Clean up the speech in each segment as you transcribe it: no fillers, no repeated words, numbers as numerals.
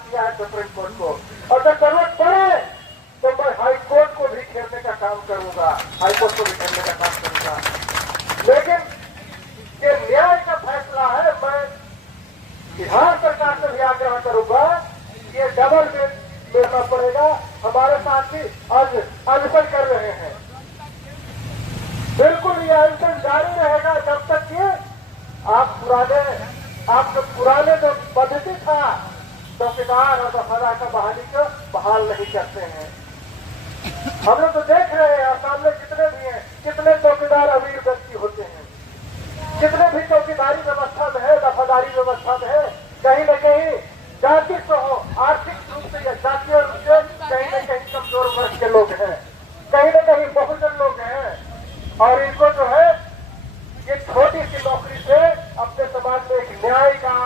किया है supreme court को, और जब जरूरत पड़े तो मैं हाई कोर्ट को भी घेरने का काम करूंगा, हाई कोर्ट को भी घेरने का काम करूंगा। लेकिन ये न्याय का फैसला है। मैं बिहार सरकार से भी आग्रह करूंगा कि ये डबल देना पड़ेगा। हमारे साथी आज अनशन कर रहे हैं, बिल्कुल ये अनशन जारी रहेगा जब तक कि आप जो पुराने जो पद्धति था चौकीदार और दफादार का बहाली को बहाल नहीं करते हैं। हम लोग तो देख रहे हैं सामने जितने भी हैं, कितने चौकीदार अमीर व्यक्ति होते हैं, जितने भी चौकीदारी व्यवस्था में है, दफादारी व्यवस्था में है, कहीं न कहीं जाति से हो, आर्थिक रूप से या जातीय रूप से कहीं न कहीं कमजोर वर्ग के लोग हैं, कहीं न कहीं बहुजन लोग हैं, और इनको जो है ये छोटी सी नौकरी से अपने समाज में एक न्याय का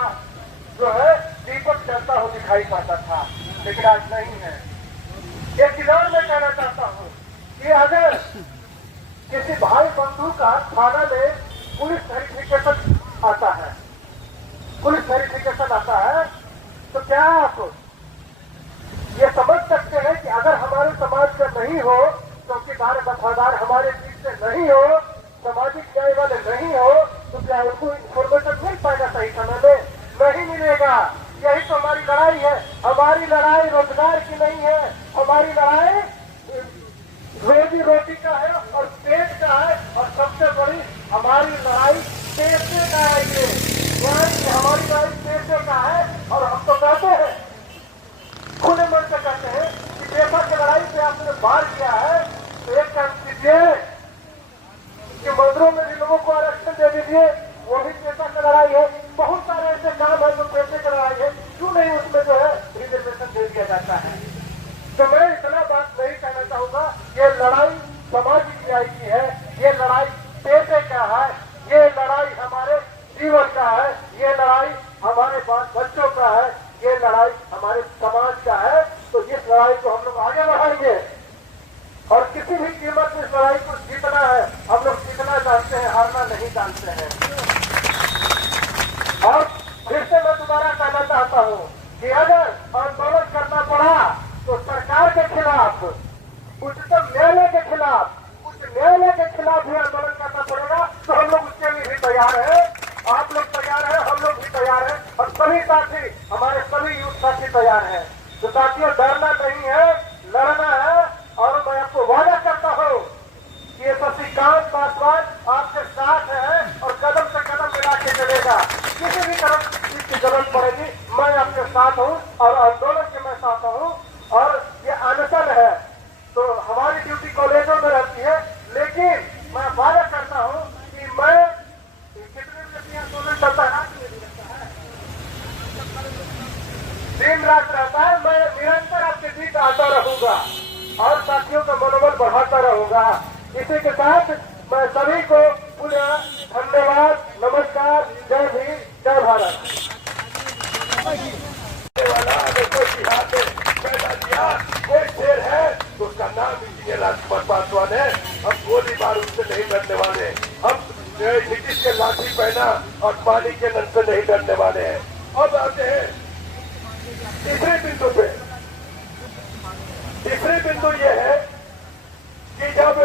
जो है दीपक चलता हुआ दिखाई पड़ता था, लेकिन आज नहीं है। एक किसान मैं कहना चाहता हूँ कि अगर किसी भाई बंधु का थाना में पुलिस वेरिफिकेशन आता है, पुलिस वेरिफिकेशन आता है, तो क्या आप ये समझ सकते हैं कि अगर हमारे समाज का नहीं हो, चौकीदार वफादार हमारे बीच से नहीं हो, सामाजिक न्याय वाले नहीं हो, तो क्या उनको इन्फॉर्मेशन मिल पाएगा सही समय में? नहीं मिलेगा। यही तो हमारी लड़ाई है। हमारी लड़ाई रोजगार की नहीं है, हमारी लड़ाई रोजी रोटी का है और पेट का है, और सबसे बड़ी हमारी लड़ाई पैसे का है। ये हमारी लड़ाई पैसे का है, और हम तो कहते हैं, खुले मन से कहते हैं कि पैसा की लड़ाई पे आपने बार किया है तो एक काम कीजिए कि मंदिरों में भी लोगों को आरक्षण दे दीजिए, वो भी पैसा की लड़ाई है। बहुत सारे ऐसे काम है जो पैसे की लड़ाई है, क्यों नहीं उसमें जो है रिजर्वेशन दे दिया जाता है? तो मैं इतना बात नहीं कहना चाहूंगा, ये लड़ाई सामाजिक न्याय की है, ये लड़ाई पैसे का है, ये लड़ाई हमारे जीवन का है, ये लड़ाई हमारे बच्चों का है, ये लड़ाई हमारे समाज का है। तो इस लड़ाई को हम लोग आगे बढ़ाएंगे, और किसी भी कीमत में इस लड़ाई को जीतना है। हम लोग जीतना जानते हैं, हारना नहीं जानते हैं। और फिर से मैं दोबारा कहना चाहता हूँ कि अगर आंदोलन करना पड़ा तो सरकार के खिलाफ, उच्चतम न्यायालय के खिलाफ, उच्च न्यायालय के खिलाफ भी आंदोलन करना पड़ेगा, तो हम लोग उसके लिए भी तैयार है। आप लोग तैयार है, हम लोग भी तैयार है, और सभी साथी, हमारे सभी यूथ साथी तैयार है। तो साथियों, डरना नहीं है, लड़ना है। और मैं आपको वादा करता हूँ कि ये शशिकांत पासवान आपके साथ है और कदम से कदम मिला के चलेगा। किसी भी तरह की जरूरत पड़ेगी, मैं आपके साथ हूँ, और आंदोलन के मैं साथ हूँ। और ये अनशन है तो हमारी ड्यूटी कॉलेजों में रहती है, लेकिन मैं वादा करता हूँ कि मैं कितने आंदोलन चलता है, दिन रात रहता है, मैं निरंतर आपके बीच आता रहूंगा और साथियों का मनोबल बढ़ाता रहूंगा। इसी के साथ मैं सभी को पुनः धन्यवाद, नमस्कार, जय भीम, जय भारत। कोई शेर है तो उसका नाम इंजीनियर राजकुमार पासवान है। हम गोली बारूद से नहीं डरने वाले, हम नीतीश के लाठी पहना और पानी के नल से नहीं डरने वाले हैं। अब आते हैं तीसरे बिंदु पे। तीसरी बिंदु ये है कि जब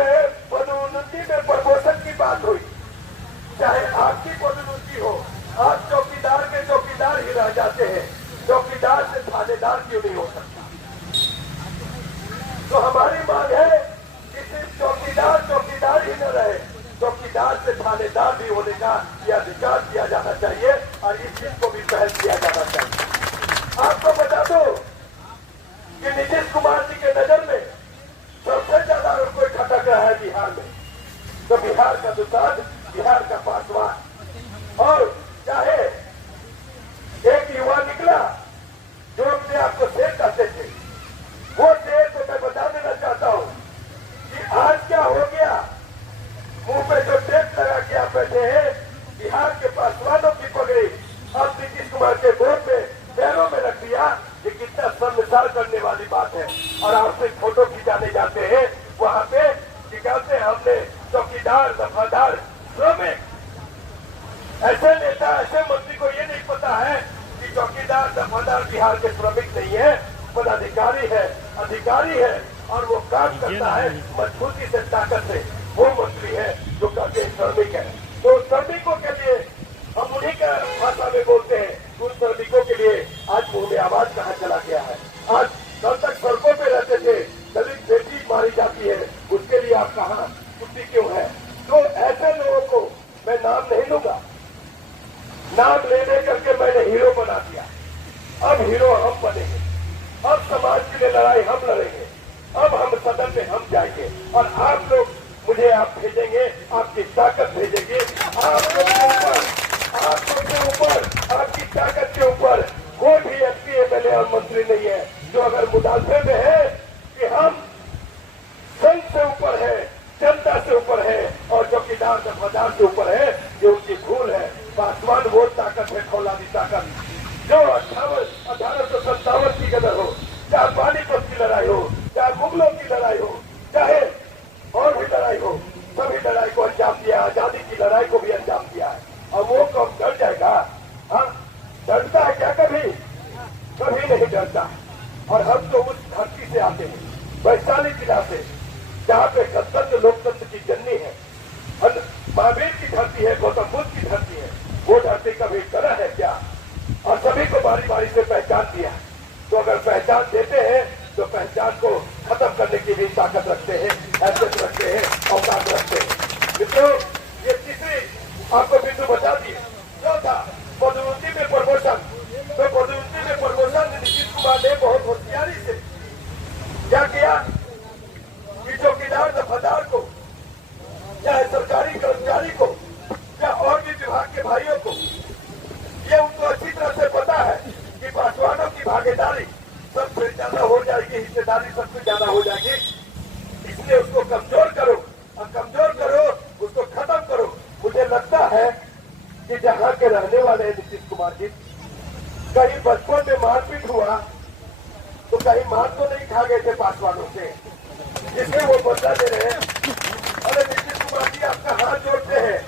पदोन्नति में प्रमोशन की बात हुई, चाहे आपकी पदोन्नति हो, आप चौकीदार के चौकीदार ही रह जाते हैं, चौकीदार से थानेदार क्यों नहीं हो सकता? तो हमारी मांग है कि सिर्फ चौकीदार ही न रहे, चौकीदार से थानेदार भी होने का यह अधिकार दिया जाना चाहिए, और इस चीज को भी पहल किया जाना चाहिए। आपको बता दो कि नीतीश कुमार जी के नजर में सबसे ज्यादा अगर कोई खटक रहा है बिहार में, तो बिहार का दुसाध, बिहार का पासवान। और चाहे एक युवा निकला जो अपने आपको शेर कहते थे, वो शेर तो मैं बता देना चाहता हूँ कि आज क्या हो गया, मुंह पे जो टेप लगा के आप बैठे हैं, बिहार के पासवानों की पगड़ी अब नीतीश कुमार के गोद में पैरों में रख दिया। ये कितना शर्मसार करने वाली बात है। और आपसे फोटो खिंचाने जाते हैं, वहां पे कहते हैं हमने चौकीदार, वफादार, श्रमिक। ऐसे नेता, ऐसे मंत्री को ये नहीं पता है कि चौकीदार दफादार बिहार के श्रमिक नहीं है, पदाधिकारी है, अधिकारी है और वो काम करता है मजबूती से, ताकत से। वो मंत्री है जो कहते हैं श्रमिक है। तो श्रमिकों के लिए हम उन्हीं का भाषा में बोलते हैं। उन श्रमिकों के लिए आज मुंह में आवाज कहाँ चला गया है। आज कल तक सड़कों पे रहते थे, दलित बेटी मारी जाती है, उसके लिए आप कहाँ छुट्टी क्यों है। तो ऐसे लोगों को मैं नाम नहीं लूंगा, नाम ले करके मैंने हीरो बना दिया। अब हीरो हम बनेंगे, अब समाज के लिए लड़ाई हम लड़ेंगे, अब हम सदन में हम जाएंगे और आप लोग मुझे आप भेजेंगे, आपकी ताकत भेजेंगे। आप लोग के ऊपर आपकी ताकत के ऊपर कोई भी एमपी एमएलए और मंत्री नहीं है जो अगर मुदालफे में है कि हम संघ से ऊपर है, जनता से ऊपर है और चौकीदार दफादार से ऊपर है, ये उनकी भूल है। पासवान वो ताकत है, फौलादी ताकत, जो 1857 की गदर हो, चाहे पानीपत की लड़ाई हो, चाहे मुगलों की लड़ाई हो, चाहे और भी लड़ाई हो, सभी लड़ाई को अंजाम दिया, आजादी की लड़ाई को भी अंजाम दिया है। और वो कब डर जाएगा? हाँ, डरता है क्या? कभी नहीं डरता। और हम तो उस धरती से आते हैं, वैशाली जिला से, जहाँ पे गणतंत्र लोकतंत्र की जननी है, महावीर की धरती है, गौतम बुद्ध की धरती है। वो धरती कभी डरा है क्या? और सभी को बारी बारी से पहचान दिया। तो अगर पहचान देते हैं तो पहचान को खत्म करने की भी ताकत रखते हैं, हैसियत रखते हैं, औकात रखते हैं। मित्रों, ये तीसरी आपको बिंदु बता दिए। चौथा, पदोन्नति में प्रमोशन। तो पदोन्नति में प्रमोशन नीतीश कुमार ने बहुत होशियारी से क्या किया कि चौकीदार दफादार को, चाहे सरकारी कर्मचारी को, या और भी विभाग के भाइयों को, ये उनको अच्छी तरह से पता है कि पासवानों की भागीदारी सबसे ज्यादा हो जाएगी, हिस्सेदारी सबसे ज्यादा हो जाएगी। इसलिए उसको कमजोर करो और कमजोर करो, उसको खत्म करो। मुझे लगता है कि जहाँ के रहने वाले हैं नीतीश कुमार जी, कहीं बचपन में मारपीट हुआ तो कहीं मार तो नहीं खा गए थे पासवानों से, जिससे वो बदला ले रहे हैं। अरे नीतीश कुमार जी, आपका हाथ जोड़ते हैं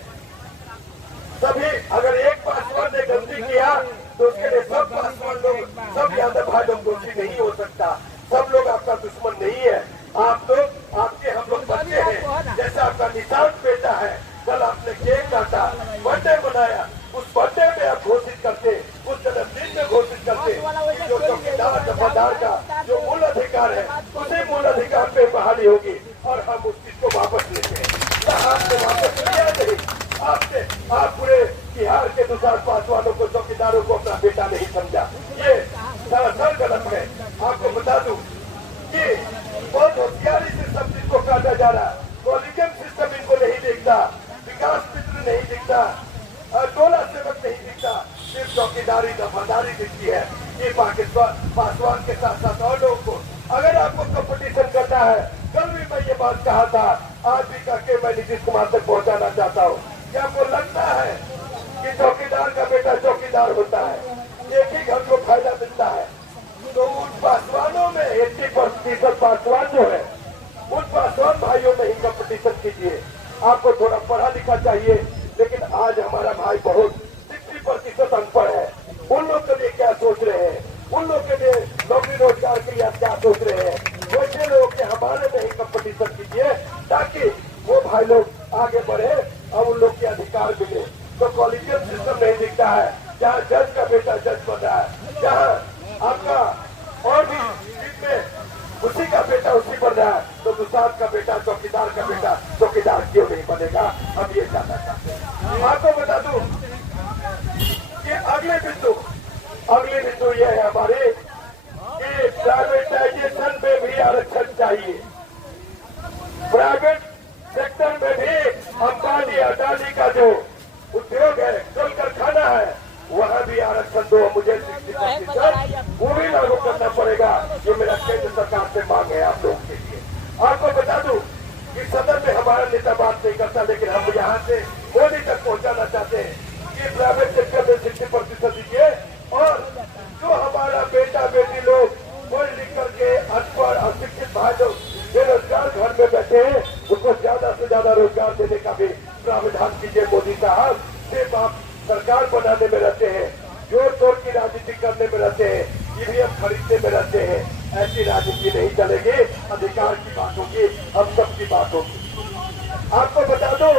सभी। अगर एक पासवान ने गलती किया तो उसके लिए सब पासवान लोग, सब यादव भाई लोग दोषी नहीं हो सकता। सब लोग आपका दुश्मन नहीं है। आप लोग, आपके हम लोग बच्चे हैं। जैसा आपका निशान बेटा है, कल आपने केक काटा, बर्थडे मनाया, उस बर्थडे में आप घोषित करते, उस जन्मदिन में घोषित करते कि जो चौकीदार दफादार का जो मूल अधिकार है, उसी मूल अधिकार पे बहाली होगी और हम उस चीज को वापस लेते हैं। आपने वापस लिया नहीं, आप पूरे बिहार के दूसरा पासवानों को, चौकीदारों को अपना बेटा नहीं समझा। ये सरासर गलत है। आपको बता दूं कि बहुत होशियारी से सब चीज को काटा जा रहा है। कॉलिजन सिस्टम इनको नहीं दिखता, विकास मित्र नहीं दिखता, टोला सेवक नहीं दिखता, सिर्फ चौकीदारी दफादारी दिखती है। ये पासवान के साथ साथ और लोगों को अगर आपको कंपटीशन करना है, कल भी मैं ये बात कहा था, आज भी करके मैं नीतीश कुमार तक पहुंचाना चाहता हूँ। क्या आपको लगता है कि चौकीदार का बेटा चौकीदार होता है, एक ही घर को फायदा मिलता है? तो उन पासवानों में 80% पासवान जो है, उन पासवान भाइयों में ही कंपटीशन कीजिए। आपको थोड़ा पढ़ा लिखा चाहिए, लेकिन आज हमारा भाई बहुत 60% अनपढ़ है। उन लोग के लिए क्या सोच रहे हैं? उन लोग के लिए नौकरी रोजगार के लिए आप क्या सोच रहे हैं? वैसे लोग के हमारे में ही कंपटीशन कीजिए, ताकि वो भाई लोग आगे बढ़े और उन लोग के अधिकार मिले। तो कॉलेजियन सिस्टम नहीं दिखता है, जहाँ जज का बेटा जज बन रहा है, जहाँ आपका और भी में उसी का बेटा उसी बन रहा है, तो दुसाद का बेटा, चौकीदार का बेटा चौकीदार क्यों नहीं बनेगा? हम ये जानना चाहते हैं। आपको बता दूं कि अगले बिंदु ये है हमारे कि प्राइवेटाइजेशन में भी आरक्षण चाहिए। प्राइवेट सेक्टर में भी अंबानी अडानी का जो उद्योग है, कल कारखाना है, वहाँ भी आरक्षण दो मुझे 60%, वो भी लागू करना पड़ेगा। ये मेरा केंद्र सरकार से मांग है आप लोगों के लिए। आपको बता दूं कि सदन में हमारा नेता बात नहीं करता, लेकिन हम यहाँ से मोदी तक पहुँचाना चाहते हैं कि प्राइवेट सेक्टर में 60% दीजिए और जो हमारा बेटा बेटी लोग पढ़ लिख करके अनपढ़ अशिक्षित भाई लोग बेरोजगार घर में बैठे हैं, उसको ज्यादा से ज्यादा रोजगार देने का भी प्रावधान कीजिए। मोदी साहब, सिर्फ आप सरकार बनाने में रहते हैं, जोर जोर की राजनीति करने में रहते हैं, ईवीएम खरीदने में रहते हैं। ऐसी राजनीति नहीं चलेगी। अधिकार की बात होगी, हम सबकी बात होगी। आपको बता दो